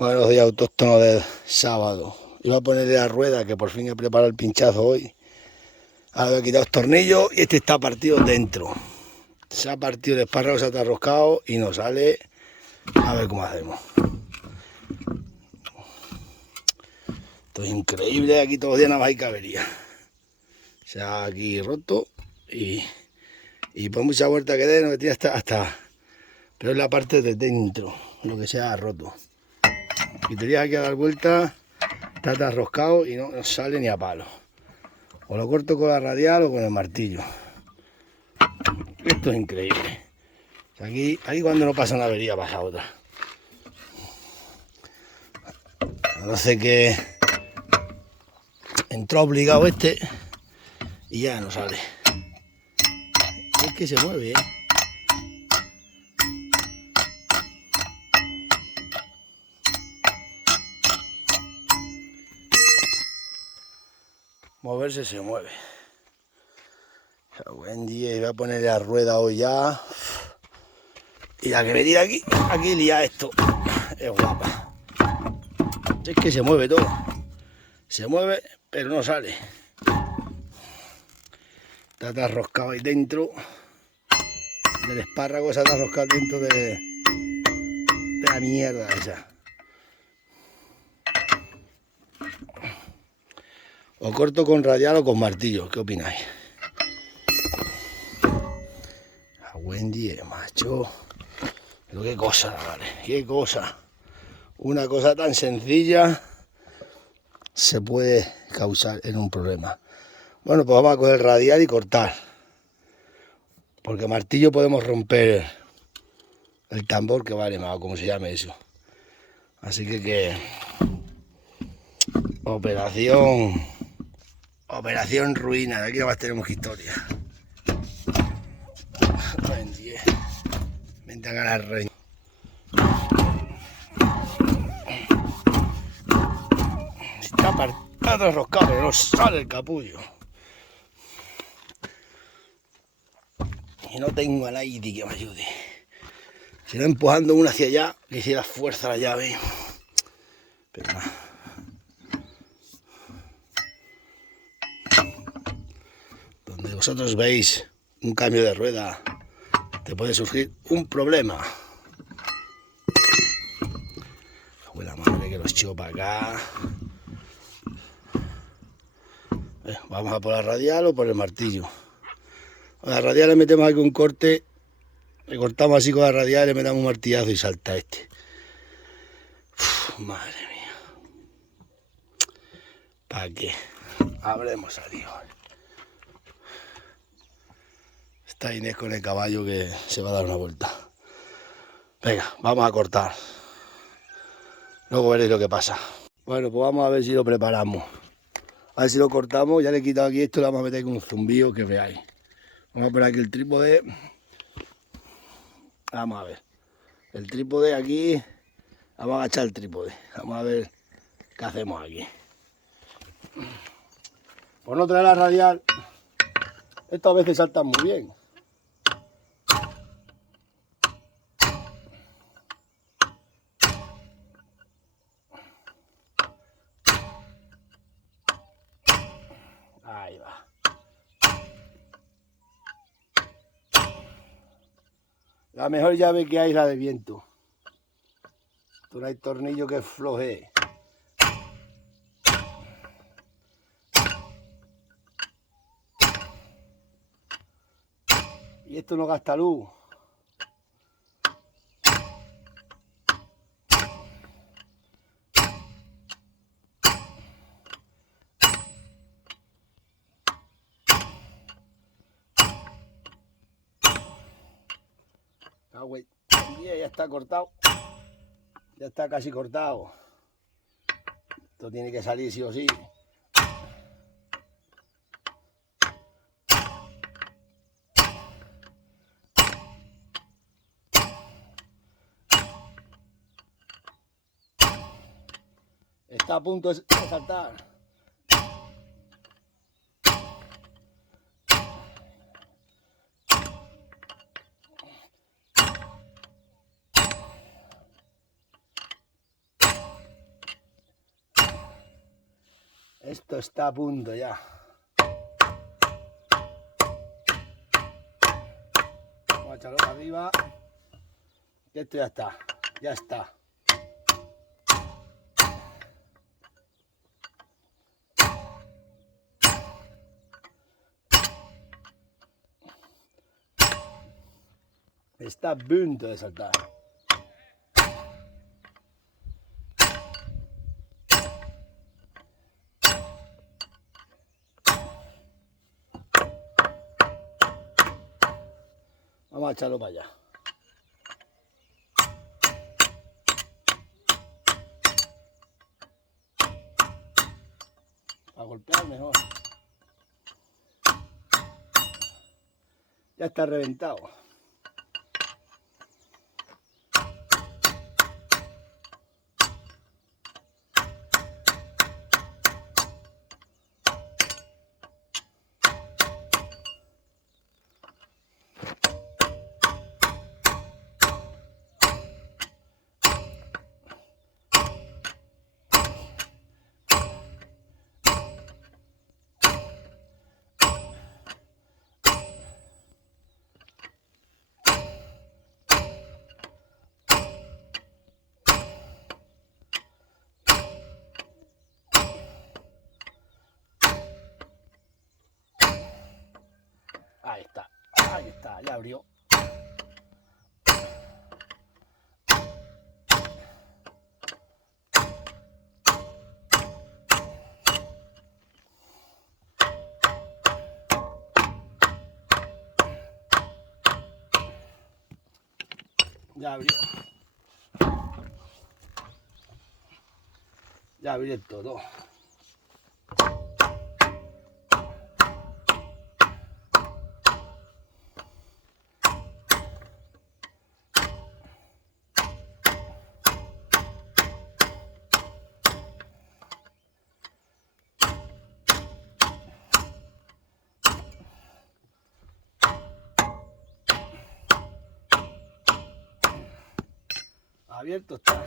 Buenos días, autóctono del sábado. Iba a ponerle la rueda, que por fin he preparado el pinchazo hoy. Ahora he quitado los tornillos y este está partido dentro. Se ha partido el espárrago, se ha atarroscado y no sale. A ver cómo hacemos. Esto es increíble, aquí todos los días nada más hay cabería. Se ha aquí roto y por mucha vuelta que dé, no me tiene hasta... Pero es la parte de dentro, lo que se ha roto. Y tenías aquí a dar vuelta, está atarroscado y no sale ni a palo. O lo corto con la radial o con el martillo. Esto es increíble. Aquí cuando no pasa una avería pasa otra. No sé qué. Entró obligado este y ya no sale. Es que se mueve, ¿eh? Moverse se mueve. O sea, buen día, voy a poner la rueda hoy ya. Y la que me tira aquí lía esto. Es guapa. Es que se mueve todo. Se mueve, pero no sale. Está atarroscado ahí dentro del espárrago, se ha atarroscado dentro de la mierda esa. O corto con radial o con martillo, ¿qué opináis? A buen día, macho. Pero qué cosa, vale, qué cosa. Una cosa tan sencilla se puede causar en un problema. Bueno, pues vamos a coger radial y cortar. Porque martillo podemos romper el tambor que vale más, o como se llame eso. Así que operación ruina. De aquí nada más tenemos historia. Buen día. Vente a ganar rey. Está apartado enroscado, pero no sale el capullo. Y no tengo a nadie que me ayude. Se va empujando uno hacia allá, que si la fuerza la llave. Pero nada. Donde vosotros veis un cambio de rueda, te puede surgir un problema. La madre que los chivo para acá. Vamos a por la radial o por el martillo. A la radial le metemos aquí un corte, le cortamos así con la radial, le metemos un martillazo y salta este. Madre mía. ¿Para qué? Habremos salido. Está Inés con el caballo que se va a dar una vuelta. Venga, vamos a cortar. Luego veréis lo que pasa. Bueno, pues vamos a ver si lo preparamos. A ver si lo cortamos. Ya le he quitado aquí esto, le vamos a meter con un zumbido que veáis. Vamos a poner aquí el trípode. Vamos a ver. El trípode aquí. Vamos a agachar el trípode. Vamos a ver qué hacemos aquí. Por no traer la radial, estas veces saltan muy bien. Ahí va. La mejor llave que hay es la de viento. No hay tornillo que flojee. Y esto no gasta luz. Ah, güey. Ya está cortado. Ya está casi cortado. Esto tiene que salir sí o sí. Está a punto de saltar. Esto está a punto ya. Vamos a echarlo para arriba. Esto ya está. Ya está. Está a punto de saltar. Vamos a echarlo para allá. Para golpear mejor. Ya está reventado. Ahí está, ya abrió. Ya abrió. Ya abrió todo. Abierto está.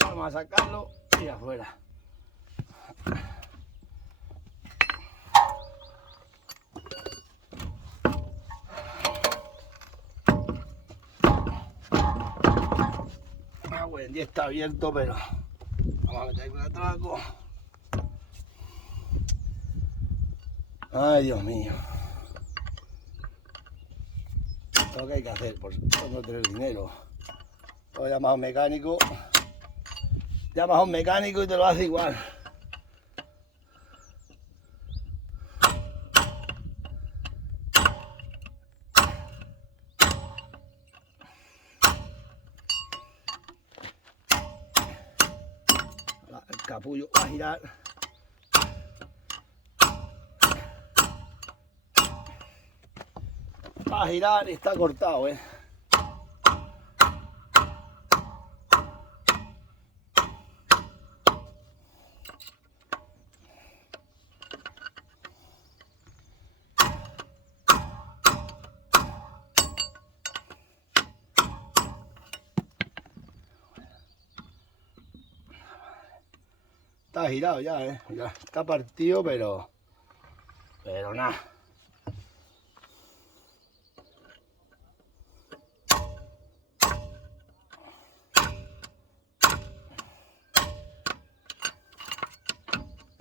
Vamos a sacarlo y afuera. Bueno, ya está abierto, pero vamos a meter con el atraco. Ay, Dios mío. Lo que hay que hacer por no tener dinero. Lo llamas a un mecánico. Llamas a un mecánico y te lo hace igual. El capullo va a girar. Va a girar y está cortado, Está girado ya, ya está partido, pero nada.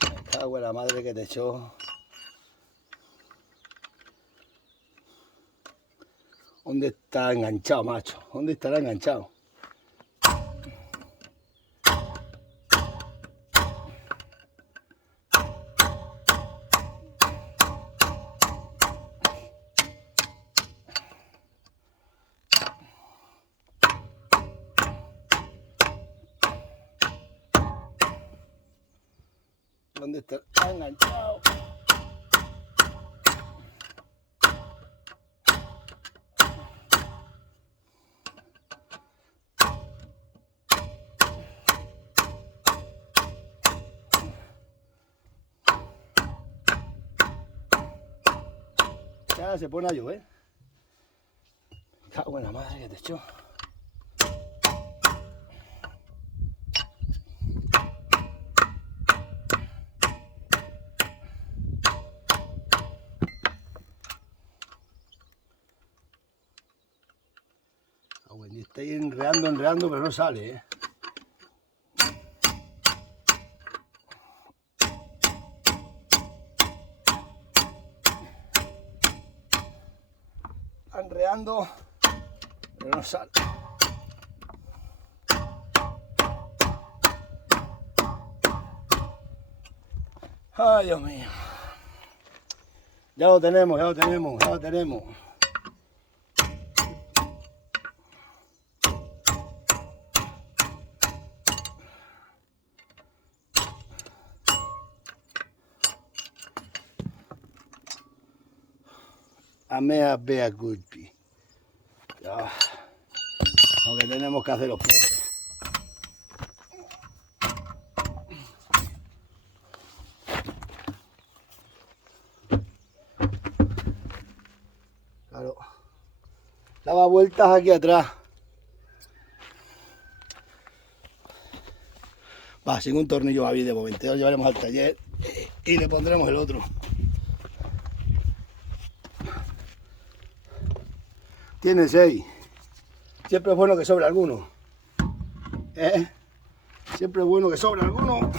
Me cago en la madre que te echó. ¿Dónde está enganchado, macho? ¿Dónde estará enganchado? ¿Dónde está enganchado? Ya se pone a llover. Cago en la madre que te echó. ahí enredando, pero no sale, ¿eh? Enredando, pero no sale. Ay, Dios mío. Ya lo tenemos. Amea bea gulpi. Ya. Lo que tenemos que hacer los pobres. Claro. Daba vueltas aquí atrás. Va, sin un tornillo va bien de momento. Lo llevaremos al taller y le pondremos el otro. Tiene 6. Siempre es bueno que sobre alguno. Siempre es bueno que sobre alguno.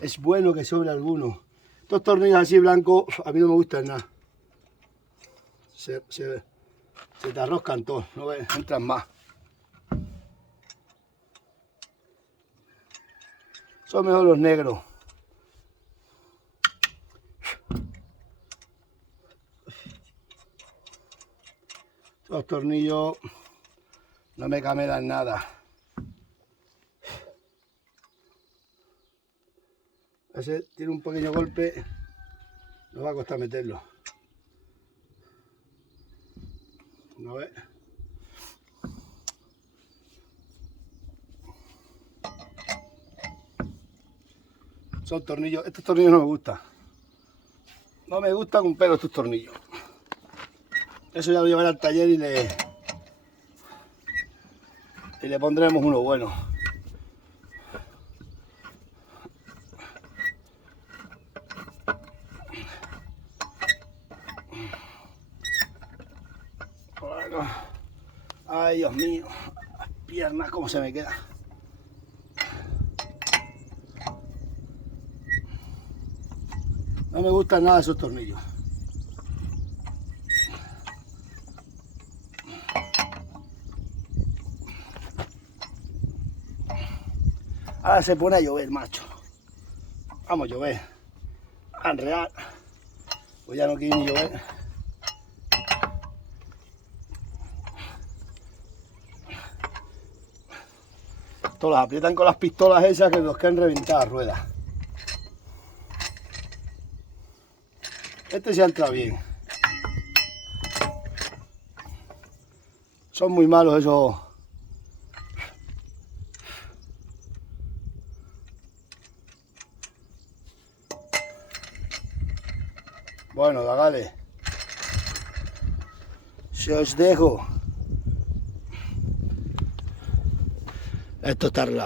Es bueno que sobre alguno. Estos tornillos así blancos a mí no me gustan nada. Se te arroscan todos, no ves, entran más. Son mejor los negros. Los tornillos no me camelan nada. Ese tiene un pequeño golpe, nos va a costar meterlo. ¿No ves? Son tornillos, estos tornillos no me gustan. No me gustan un pelo estos tornillos. Eso ya lo llevaré al taller y le pondremos uno bueno. Bueno. Ay, Dios mío, las piernas cómo se me quedan. No me gustan nada esos tornillos. Ahora se pone a llover, macho. Vamos a llover. A enredar. Pues ya no quiere ni llover. Todos las aprietan con las pistolas esas que los que han reventado las ruedas. Este se ha entrado bien. Son muy malos esos. Bueno, dagales. Si os dejo. Esto está arreglado.